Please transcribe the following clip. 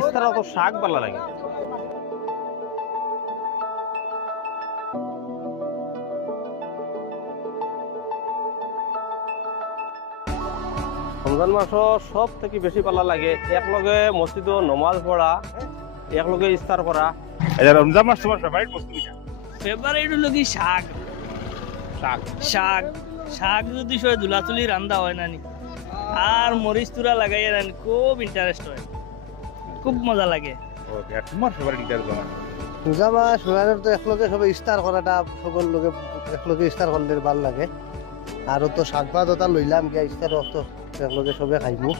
ইস্তার অত শাক ভালো লাগে। রমজান মাস সব থেকে বেশি ভালো লাগে, একলগে মসজিদ নমাজ পড়া, একলগে ইস্তার করা। রমজান মাস তোমার ফেভারিট বস্তু কিটা? ফেভারিট হলো কি শাক। শাক শাক শাক যদি সবাই দুলাতুলি রান্দা হয় না নি, আর মরিচ তুরা লাগাইয়া না নি, খুব ইন্টারেস্ট হয়, খুব মজা লাগে। ওকে, আর তোমার ফেভারিট কিটা তোমার? রোজা মাস রোজার তো একলগে সবাই ইস্তার করাটা সকল লোকে একলগে ইস্তার করলে ভাল লাগে। আর তো শাক ভাত ওটা লইলাম গিয়া ইস্তার তো একলগে সবে খাইমু।